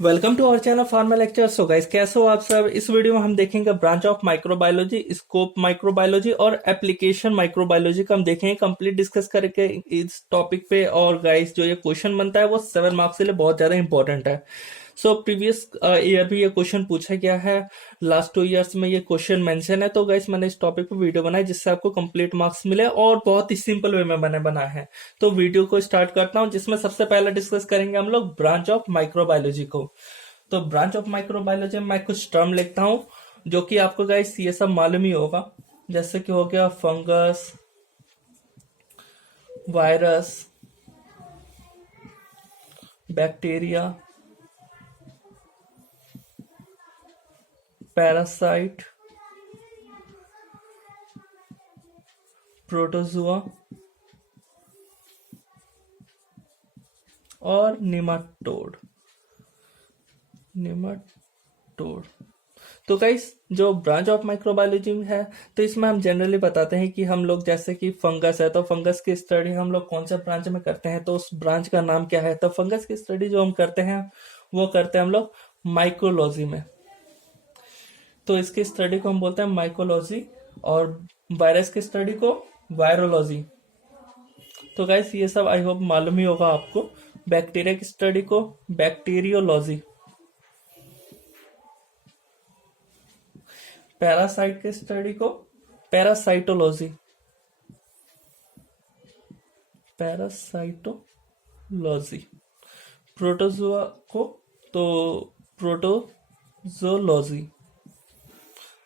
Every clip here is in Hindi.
Welcome to our channel pharma lecture. So guys, कैसे हो आप सब। इस वीडियो में हम देखेंगे branch of microbiology, scope microbiology और एप्लीकेशन माइक्रोबायोलॉजी का हम देखेंगे, कंप्लीट डिस्कस करके इस टॉपिक पे। और गाइस, जो ये क्वेश्चन बनता है वो 7 मार्क्स के लिए बहुत ज्यादा इंपॉर्टेंट है। सो प्रीवियस ईयर भी ये क्वेश्चन पूछा गया है, लास्ट 2 इयर्स में ये क्वेश्चन मेंशन है। तो गाइस, मैंने इस टॉपिक पे वीडियो बनाई जिससे आपको कंप्लीट मार्क्स मिले, और बहुत ही सिंपल वे में मैंने बनाया है। तो वीडियो को स्टार्ट करता हूँ, जिसमें सबसे पहले डिस्कस करेंगे हम लोग ब्रांच ऑफ माइक्रोबायोलॉजी को। तो ब्रांच ऑफ माइक्रोबायोलॉजी में मैं कुछ टर्म लिखता हूँ जो कि आपको गाइस ये सब मालूम ही होगा। जैसे कि हो गया fungus, virus, bacteria, parasite, protozoa और निमाटोड। निमाटोड। तो गाइस, जो ब्रांच ऑफ माइक्रोबायोलॉजी है, तो इसमें हम जनरली बताते हैं कि हम लोग जैसे कि फंगस है, तो फंगस की स्टडी हम लोग कौन से ब्रांच में करते हैं, तो उस ब्रांच का नाम क्या है। तो फंगस की स्टडी जो हम करते हैं वो करते हैं हम लोग माइक्रोलॉजी में। तो इसकी स्टडी को हम बोलते हैं माइकोलॉजी, और वायरस की स्टडी को वायरोलॉजी। तो गाइस, ये सब आई होप मालूम ही होगा आपको। बैक्टीरिया की स्टडी को बैक्टीरियोलॉजी, पैरासाइट की स्टडी को पैरासाइटोलॉजी, पैरासाइटोलॉजी, प्रोटोजुआ को तो प्रोटोजोलॉजी।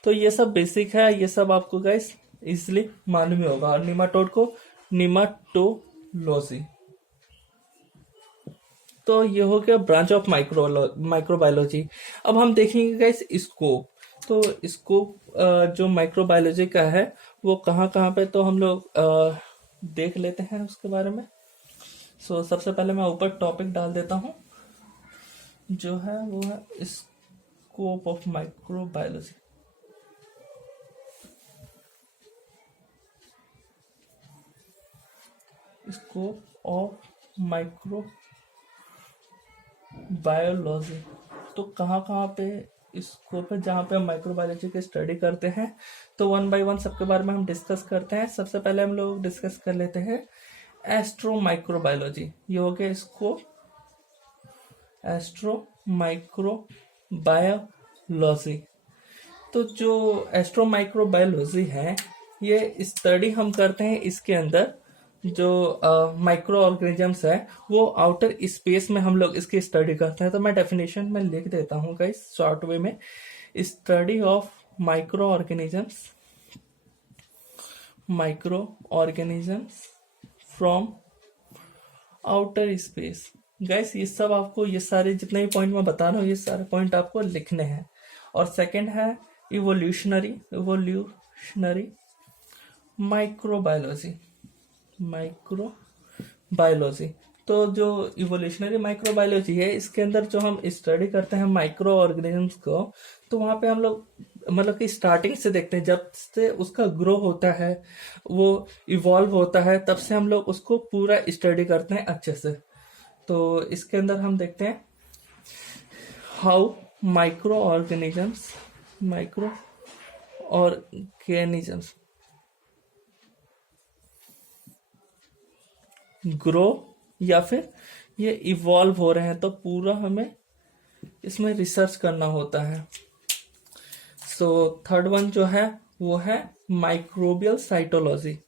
तो ये सब बेसिक है, ये सब आपको गाइस इजिली मालूम ही होगा। और निमाटोड को निमाटोलॉजी। तो ये हो गया ब्रांच ऑफ माइक्रोबायोलॉजी। अब हम देखेंगे गाइस स्कोप। तो स्कोप जो माइक्रोबायोलॉजी का है वो कहाँ कहाँ पे, तो हम लोग देख लेते हैं उसके बारे में। सबसे पहले मैं ऊपर टॉपिक डाल देता हूँ, जो है वो है scope of microbiology. Scope of micro biology. तो कहाँ कहाँ पे स्कोप है जहाँ पे हम माइक्रोबायोलॉजी की स्टडी करते हैं। तो वन बाय वन सबके बारे में हम डिस्कस करते हैं। सबसे पहले हम लोग डिस्कस कर लेते हैं एस्ट्रो माइक्रोबायोलॉजी। ये हो गया स्कोप एस्ट्रो माइक्रो बायोलॉजी। तो जो एस्ट्रो माइक्रोबायोलॉजी है, ये स्टडी हम करते हैं इसके अंदर जो माइक्रो ऑर्गेनिजम्स है वो आउटर स्पेस में हम लोग इसकी स्टडी करते हैं। तो मैं डेफिनेशन में लिख देता हूँ गाइस शॉर्ट वे में। Study of micro organisms, micro organisms from outer space. Guys, ये सब आपको, ये सारे जितने भी पॉइंट मैं बता रहा हूँ, ये सारे पॉइंट आपको लिखने हैं। और सेकंड है इवोल्यूशनरी माइक्रोबायोलॉजी, माइक्रोबायोलॉजी। तो जो इवोल्यूशनरी माइक्रोबायोलॉजी है, इसके अंदर जो हम स्टडी करते हैं माइक्रो ऑर्गेनिजम्स को, तो वहां पे हम लोग मतलब कि स्टार्टिंग से देखते हैं, जब से उसका ग्रो होता है, वो इवॉल्व होता है, तब से हम लोग उसको पूरा स्टडी करते हैं अच्छे से। तो इसके अंदर हम देखते हैं हाउ माइक्रो ऑर्गेनिजम्स ग्रो या फिर ये इवॉल्व हो रहे हैं। तो पूरा हमें इसमें रिसर्च करना होता है। थर्ड वन जो है वो है माइक्रोबियल साइटोलॉजी।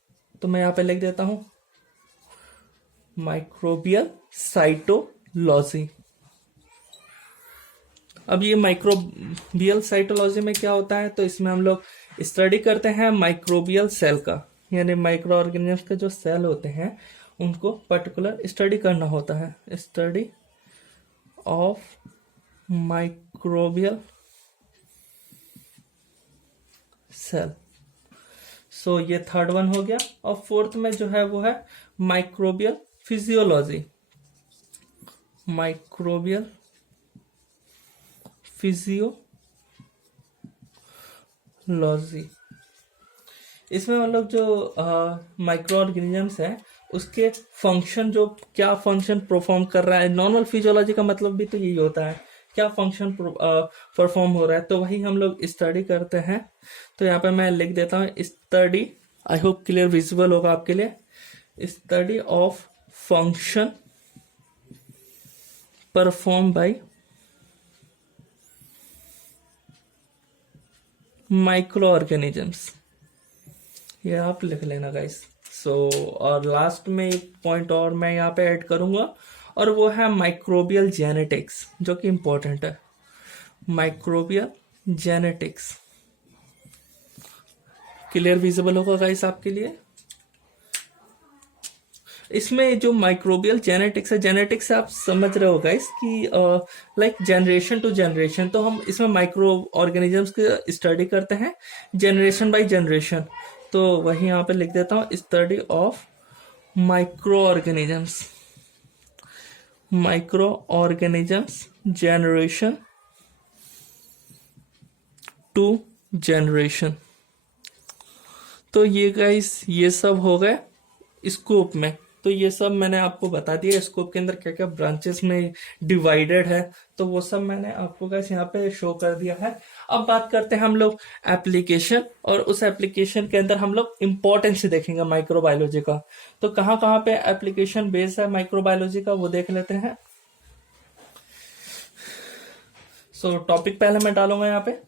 तो मैं यहाँ पे लिख देता हूं माइक्रोबियल साइटोलॉजी। अब ये माइक्रोबियल साइटोलॉजी में क्या होता है, तो इसमें हम लोग स्टडी करते हैं माइक्रोबियल सेल का, यानी माइक्रो ऑर्गेनिजम्स के जो सेल होते हैं उनको पर्टिकुलर स्टडी करना होता है। Study of microbial cell. ये थर्ड वन हो गया। और फोर्थ में जो है वो है माइक्रोबियल फिजियोलॉजी, माइक्रोबियल फिजियोलॉजी। इसमें मतलब जो माइक्रो ऑर्गेनिजम्स है उसके फंक्शन, जो क्या फंक्शन परफॉर्म कर रहा है। नॉर्मल फिजियोलॉजी का मतलब भी तो यही होता है क्या फंक्शन परफॉर्म हो रहा है, तो वही हम लोग स्टडी करते हैं। तो यहाँ पे मैं लिख देता हूँ study, I hope clear visible होगा आपके लिए, study of function perform by micro organisms, ये आप लिख लेना गाइस। सो और लास्ट में एक पॉइंट और मैं यहाँ पे ऐड करूंगा, और वो है माइक्रोबियल जेनेटिक्स, जो कि इंपॉर्टेंट है। माइक्रोबियल जेनेटिक्स क्लियर विजिबल होगा गाइस आपके लिए। इसमें जो माइक्रोबियल जेनेटिक्स है, जेनेटिक्स आप समझ रहे हो गाइस कि लाइक जनरेशन टू जनरेशन, तो हम इसमें माइक्रो ऑर्गेनिजम्स की स्टडी करते हैं जनरेशन बाय जनरेशन। तो वही यहाँ पे लिख देता हूँ, study of micro organisms, micro organisms generation to generation. तो ये गाइस ये सब हो गए स्कोप में। तो ये सब मैंने आपको बता दिया स्कोप के अंदर क्या क्या ब्रांचेस में डिवाइडेड है, तो वो सब मैंने आपको गाइस यहाँ पे शो कर दिया है। अब बात करते हैं हम लोग एप्लीकेशन, और उस एप्लीकेशन के अंदर हम लोग इंपॉर्टेंस देखेंगे माइक्रोबायोलॉजी का। तो कहाँ कहाँ पे एप्लीकेशन बेस है माइक्रोबायोलॉजी का, वो देख लेते हैं। सो टॉपिक पहले मैं डालूंगा यहाँ पे,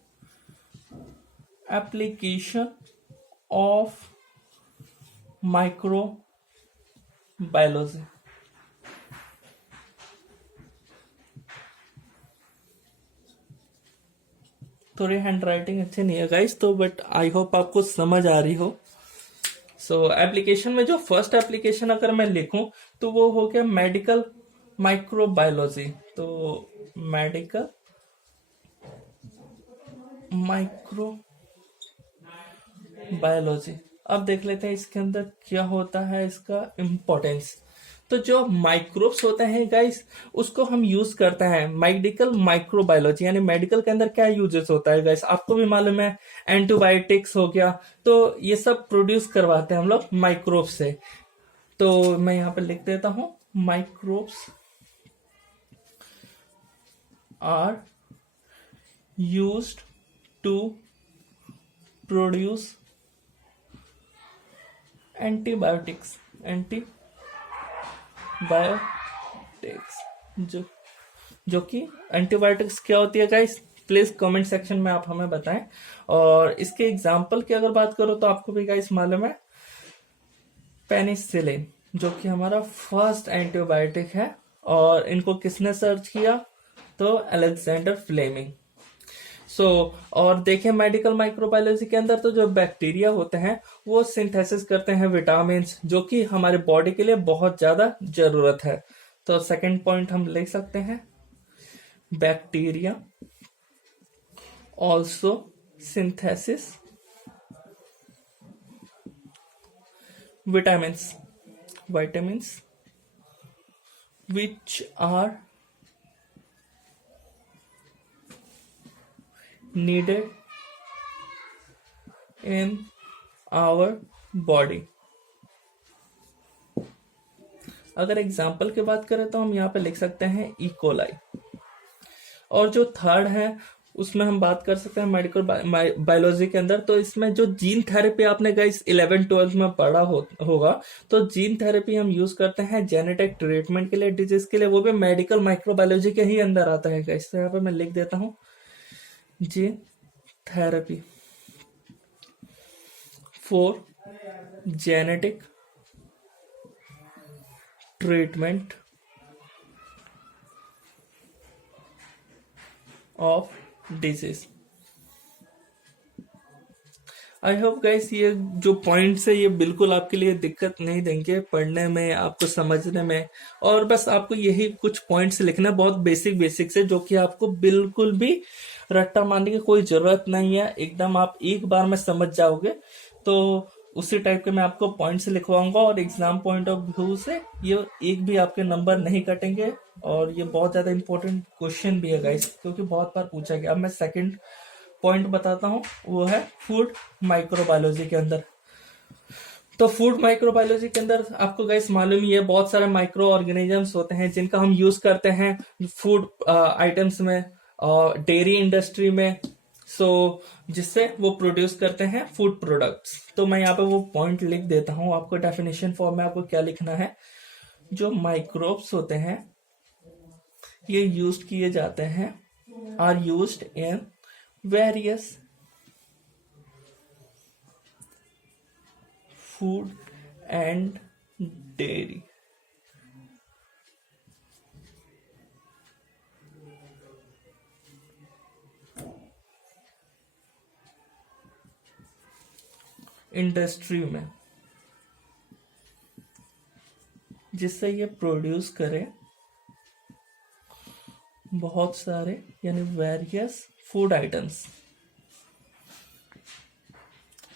एप्लीकेशन ऑफ माइक्रोबायोलॉजी। थोड़ी हैंड राइटिंग अच्छी नहीं है गाइस, तो बट आई होप आपको समझ आ रही हो। सो एप्लीकेशन में जो फर्स्ट एप्लीकेशन अगर मैं लिखूं तो वो हो गया मेडिकल माइक्रोबायोलॉजी। तो मेडिकल माइक्रोबायोलॉजी, अब देख लेते हैं इसके अंदर क्या होता है, इसका इम्पोर्टेंस। तो जो माइक्रोब्स होते हैं गाइस, उसको हम यूज करते हैं मेडिकल माइक्रोबायोलॉजी, यानी मेडिकल के अंदर क्या यूजेस होता है गाइस, आपको भी मालूम है, एंटीबायोटिक्स हो गया, तो ये सब प्रोड्यूस करवाते हैं हम लोग माइक्रोब से। तो मैं यहाँ पे लिख देता हूं, microbes are used to produce antibiotics, जो कि एंटीबायोटिक्स क्या होती है गाइस, प्लीज कमेंट सेक्शन में आप हमें बताएं। और इसके एग्जांपल की अगर बात करो तो आपको भी गाइस मालूम है, पेनिसिलिन, जो कि हमारा फर्स्ट एंटीबायोटिक है, और इनको किसने सर्च किया, तो अलेक्जेंडर फ्लेमिंग। और देखें मेडिकल माइक्रोबायोलॉजी के अंदर तो जो बैक्टीरिया होते हैं वो सिंथेसिस करते हैं विटामिन, जो कि हमारे बॉडी के लिए बहुत ज्यादा जरूरत है। तो सेकंड पॉइंट हम लिख सकते हैं, bacteria also synthesis vitamins which are needed in our body। अगर एग्जाम्पल की बात करें तो हम यहाँ पे लिख सकते हैं इकोलाई। और जो थर्ड है उसमें हम बात कर सकते हैं मेडिकल बायोलॉजी के अंदर, तो इसमें जो जीन थेरेपी आपने गाइस 11-12 में पढ़ा होगा, तो जीन थेरेपी हम यूज करते हैं जेनेटिक ट्रीटमेंट के लिए, डिजीज के लिए, वो भी मेडिकल माइक्रोबायोलॉजी के ही अंदर आता है गाइस। तो यहाँ पे मैं लिख देता हूँ, gene therapy for genetic treatment of disease. I hope guys ये जो पॉइंट्स है ये बिल्कुल आपके लिए दिक्कत नहीं देंगे पढ़ने में, आपको समझने में। और बस आपको यही कुछ पॉइंट्स लिखना, बहुत बेसिक से, जो कि आपको बिल्कुल भी रट्टा मारने की कोई जरूरत नहीं है, एकदम आप एक बार में समझ जाओगे। तो उसी टाइप के मैं आपको पॉइंट्स लिखवाऊंगा, और एग्जाम पॉइंट ऑफ व्यू से ये एक भी आपके नंबर नहीं कटेंगे। और ये बहुत ज्यादा इंपॉर्टेंट क्वेश्चन भी है गाइस, क्योंकि बहुत बार पूछा गया। अब मैं सेकंड पॉइंट बताता हूँ, वो है फूड माइक्रोबायोलॉजी के अंदर। तो फूड माइक्रोबायोलॉजी के अंदर आपको गाइस मालूम ही है, बहुत सारे माइक्रो ऑर्गेनिजम्स होते हैं जिनका हम यूज करते हैं फूड आइटम्स में। डेयरी इंडस्ट्री में। सो जिससे वो प्रोड्यूस करते हैं फूड प्रोडक्ट्स। तो मैं यहाँ पे वो पॉइंट लिख देता हूँ आपको, डेफिनेशन फॉर्म में आपको क्या लिखना है। जो माइक्रोब्स होते हैं ये यूज किए जाते हैं, are used in various food and dairy. Industry में जिससे ये प्रोड्यूस करे बहुत सारे यानी वेरियस फूड आइटम्स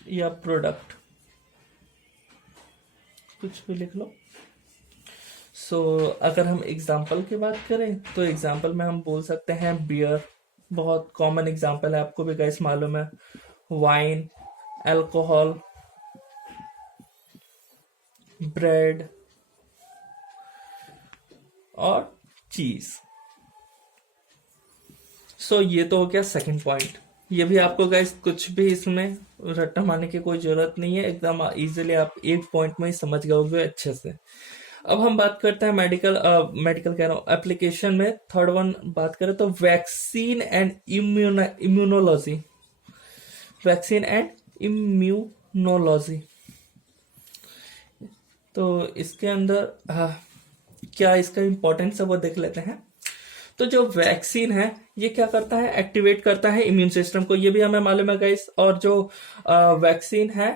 या प्रोडक्ट, कुछ भी लिख लो। सो अगर हम एग्जाम्पल की बात करें तो एग्जाम्पल में हम बोल सकते हैं बियर, बहुत कॉमन एग्जाम्पल है, आपको भी गाइस मालूम है। वाइन, अल्कोहल, ब्रेड और चीज। सो ये तो हो गया सेकंड पॉइंट। ये भी आपको गाइस कुछ भी इसमें रट्टा मारने की कोई जरूरत नहीं है, एकदम इजीली आप एक पॉइंट में ही समझ गए होंगे अच्छे से। अब हम बात करते हैं मेडिकल कह रहा हूँ एप्लीकेशन में। थर्ड वन बात करें तो vaccine and immunology. Vaccine and immunology, तो इसके अंदर क्या इसका इंपॉर्टेंस है वो देख लेते हैं। तो जो वैक्सीन है ये क्या करता है, एक्टिवेट करता है इम्यून सिस्टम को, ये भी हमें मालूम है गाइस। और जो वैक्सीन है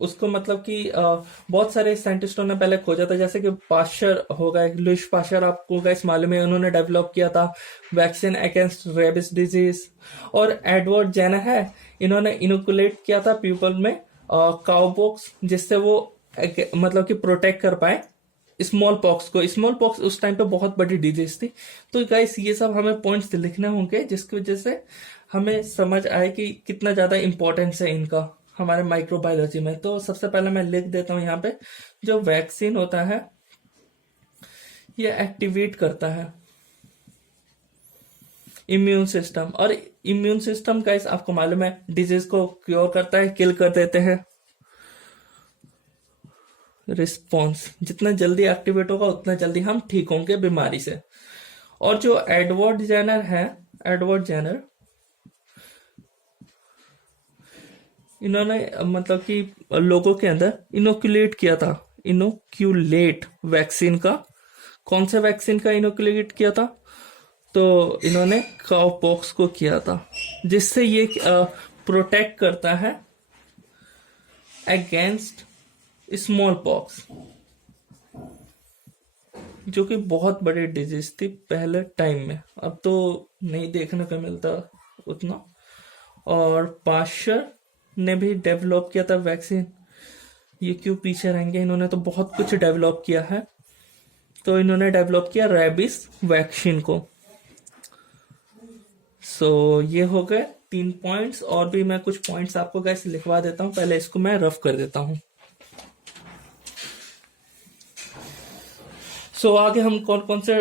उसको मतलब कि बहुत सारे साइंटिस्टों ने पहले खोजा था, जैसे कि पाश्चर हो गए, लुइस पाश्चर आपको गाइस मालूम है, उन्होंने डेवलप किया था वैक्सीन अगेंस्ट रेबिस डिजीज। और एडवर्ड जेनर है, इन्होंने इनोकुलेट किया था पीपल में काउपॉक्स, जिससे वो मतलब कि प्रोटेक्ट कर पाए स्मॉल पॉक्स को। स्मॉल पॉक्स उस टाइम पे बहुत बड़ी डिजीज थी। तो गाइस ये सब हमें पॉइंट्स लिखने होंगे जिसकी वजह से हमें समझ आए कि कितना ज्यादा इंपॉर्टेंस है इनका हमारे माइक्रोबायोलॉजी में। तो सबसे पहले मैं लिख देता हूं यहाँ पे, जो वैक्सीन होता है ये एक्टिवेट करता है इम्यून सिस्टम। और इम्यून सिस्टम गाइस आपको मालूम है डिजीज को क्योर करता है, किल कर देते हैं। रिस्पॉन्स जितना जल्दी एक्टिवेट होगा उतना जल्दी हम ठीक होंगे बीमारी से। और जो एडवर्ड जेनर है, एडवर्ड जेनर इन्होंने मतलब कि लोगों के अंदर इनोकुलेट किया था, इनोक्यूलेट वैक्सीन का। कौन से वैक्सीन का इनोकुलेट किया था, तो इन्होंने काउपॉक्स को किया था, जिससे ये प्रोटेक्ट करता है अगेंस्ट स्मॉल पॉक्स, जो कि बहुत बड़ी डिजीज थी पहले टाइम में, अब तो नहीं देखने को मिलता उतना। और पाश्चर ने भी डेवलप किया था वैक्सीन, ये क्यों पीछे रहेंगे, इन्होंने तो बहुत कुछ डेवलप किया है। तो इन्होंने डेवलप किया रेबिस वैक्सीन को। सो ये हो गए 3 पॉइंट्स। और भी मैं कुछ पॉइंट्स आपको गाइस लिखवा देता हूं, पहले इसको मैं रफ कर देता हूं। सो आगे हम कौन कौन से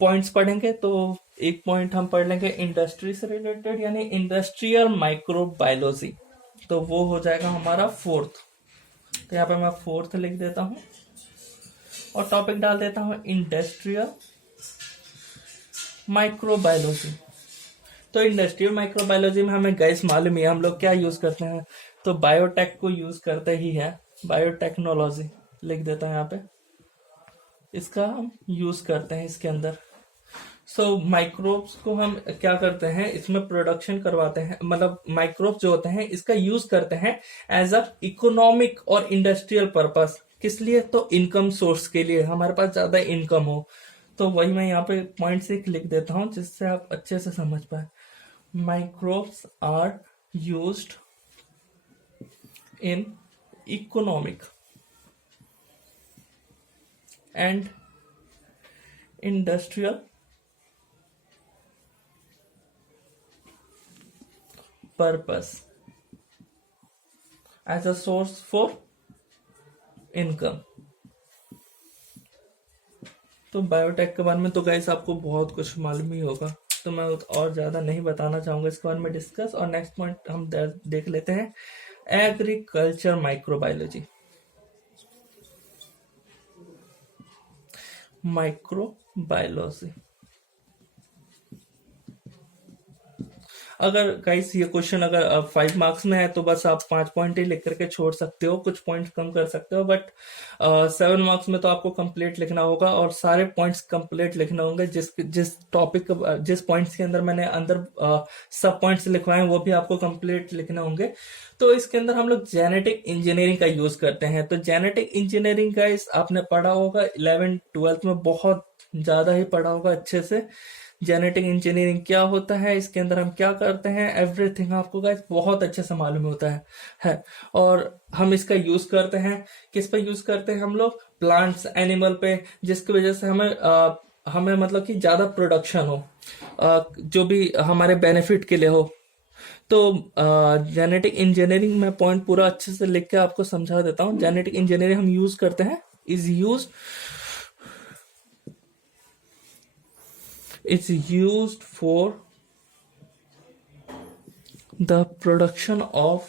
पॉइंट्स पढ़ेंगे, तो एक पॉइंट हम पढ़ लेंगे इंडस्ट्री से रिलेटेड, यानी इंडस्ट्रियल माइक्रोबायोलॉजी। तो वो हो जाएगा हमारा फोर्थ। तो यहाँ पे मैं फोर्थ लिख देता हूँ और टॉपिक डाल देता हूँ इंडस्ट्रियल माइक्रोबायोलॉजी। तो इंडस्ट्रियल माइक्रोबायोलॉजी में हमें गैस मालूम है हम लोग क्या यूज करते हैं, तो बायोटेक को यूज करते ही है, बायोटेक्नोलॉजी लिख देता हूँ यहाँ पे, इसका हम यूज करते हैं इसके अंदर। सो माइक्रोब्स को हम क्या करते हैं, इसमें प्रोडक्शन करवाते हैं, मतलब माइक्रोब्स जो होते हैं इसका यूज करते हैं एज अ इकोनॉमिक और इंडस्ट्रियल पर्पस। किस लिए, तो इनकम सोर्स के लिए, हमारे पास ज्यादा इनकम हो। तो वही मैं यहाँ पे पॉइंट से लिख देता हूँ जिससे आप अच्छे से समझ पाए। Microbes are used in economic and industrial purpose as a source for income। तो बायोटेक के बारे में तो गाइस आपको बहुत कुछ मालूम ही होगा, तो मैं और ज़्यादा नहीं बताना चाहूँगा इसके बारे में डिस्कस। और नेक्स्ट पॉइंट हम देख लेते हैं, एग्रीकल्चर माइक्रोबायोलॉजी। माइक्रोबायोलॉजी, अगर गाइस ये क्वेश्चन अगर 5 मार्क्स में है तो बस आप 5 पॉइंट ही लिख करके छोड़ सकते हो, कुछ पॉइंट्स कम कर सकते हो, बट 7 मार्क्स में तो आपको कंप्लीट लिखना होगा और सारे पॉइंट्स कंप्लीट लिखने होंगे। जिस टॉपिक जिस पॉइंट्स के अंदर मैंने अंदर सब पॉइंट्स लिखवाए वो भी आपको कंप्लीट लिखने होंगे। तो इसके अंदर हम लोग जेनेटिक इंजीनियरिंग का यूज करते हैं। तो जेनेटिक इंजीनियरिंग गाइस आपने पढ़ा होगा 11th-12th में, बहुत ज्यादा ही पढ़ा होगा अच्छे से। जेनेटिक इंजीनियरिंग क्या होता है, इसके अंदर हम क्या करते हैं, एवरीथिंग आपको गाइस बहुत अच्छे से मालूम होता है। और हम इसका यूज करते हैं, किस पे यूज करते हैं हम लोग, प्लांट्स, एनिमल पे, जिसकी वजह से हमें मतलब कि ज्यादा प्रोडक्शन हो, जो भी हमारे बेनिफिट के लिए हो। तो जेनेटिक इंजीनियरिंग में पॉइंट पूरा अच्छे से लिख के आपको समझा देता हूँ। जेनेटिक इंजीनियरिंग हम यूज करते हैं, it's used for the production of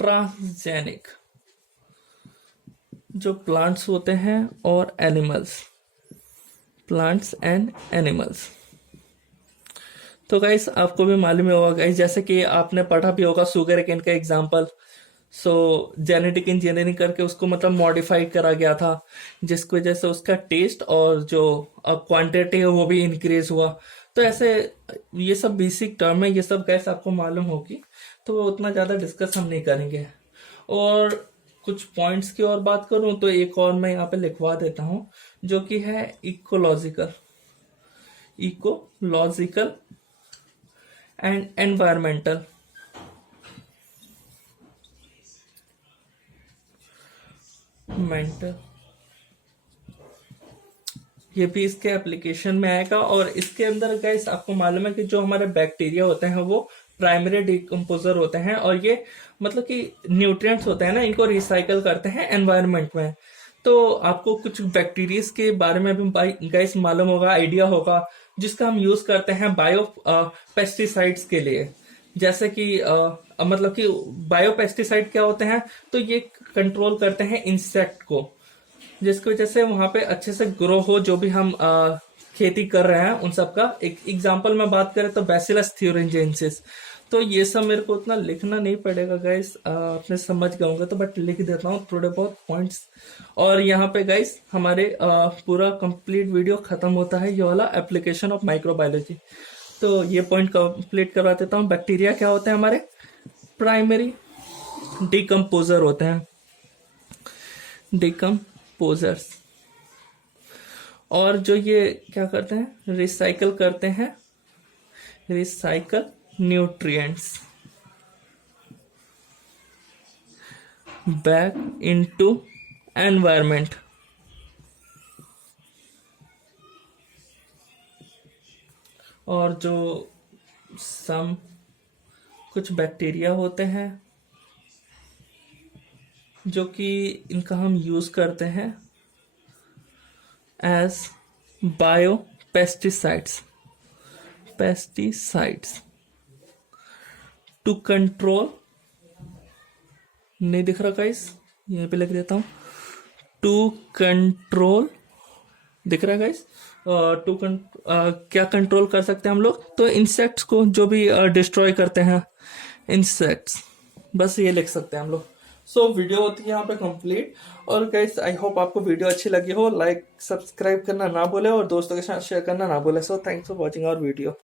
transgenic, जो प्लांट्स होते हैं और एनिमल्स, प्लांट्स एंड एनिमल्स। तो गाइस आपको भी मालूम होगा गाइस, जैसे कि आपने पढ़ा भी होगा शुगर केन का एग्जांपल। सो जेनेटिक इंजीनियरिंग करके उसको मतलब मॉडिफाई करा गया था, जिसकी वजह से उसका टेस्ट और जो क्वांटिटी है वो भी इंक्रीज हुआ। तो ऐसे ये सब बेसिक टर्म है, ये सब गैस आपको मालूम होगी, तो उतना ज्यादा डिस्कस हम नहीं करेंगे। और कुछ पॉइंट्स की और बात करूं तो एक और मैं यहाँ पे लिखवा देता हूं, जो कि है इकोलॉजिकल एंड एनवायरमेंटल। ये भी इसके एप्लीकेशन में आएगा। और इसके अंदर गाइस आपको मालूम है कि जो हमारे बैक्टीरिया होते हैं वो प्राइमरी डिकम्पोजर होते हैं, और ये मतलब कि न्यूट्रिएंट्स होते हैं ना, इनको रिसाइकल करते हैं एनवायरनमेंट में। तो आपको कुछ बैक्टीरिया के बारे में भी गाइस मालूम होगा, आइडिया होगा, जिसका हम यूज करते हैं बायो पेस्टिसाइड्स के लिए। जैसे कि मतलब कि बायो पेस्टिसाइड क्या होते हैं, तो ये कंट्रोल करते हैं इंसेक्ट को, जिसकी वजह से वहां पे अच्छे से ग्रो हो, जो भी हम खेती कर रहे हैं उन सब का। एक एग्जांपल में बात करें तो बैसिलस थ्यूरिंजेंसिस। तो ये सब मेरे को उतना लिखना नहीं पड़ेगा गाइस, आपने समझ गए होंगे, तो बट लिख देता हूँ थोड़े बहुत पॉइंट्स। और यहाँ पे गाइस हमारे पूरा कंप्लीट वीडियो खत्म होता है, ये वाला एप्लीकेशन ऑफ माइक्रोबायोलॉजी। तो ये पॉइंट कंप्लीट करवा देता हूँ। बैक्टीरिया क्या होते हैं, हमारे प्राइमरी डिकम्पोजर होते हैं, डिकम्पोजर्स। और जो ये क्या करते हैं, रिसाइकल करते हैं, recycle nutrients back into environment. और जो कुछ बैक्टीरिया होते हैं जो कि इनका हम यूज करते हैं as bio pesticides to control, नहीं दिख रहा गाइस, यहीं पे लिख देता हूं, टू कंट्रोल, दिख रहा है गाइस, क्या कंट्रोल कर सकते हैं हम लोग, तो इंसेक्ट्स को, जो भी डिस्ट्रॉय करते हैं इंसेक्ट्स, बस ये लिख सकते हैं हम लोग। सो वीडियो होती है यहाँ पे कंप्लीट। और गाइस आई होप आपको वीडियो अच्छी लगी हो, लाइक सब्सक्राइब करना ना भूले और दोस्तों के साथ शेयर करना ना भूले। So thanks for watching our video.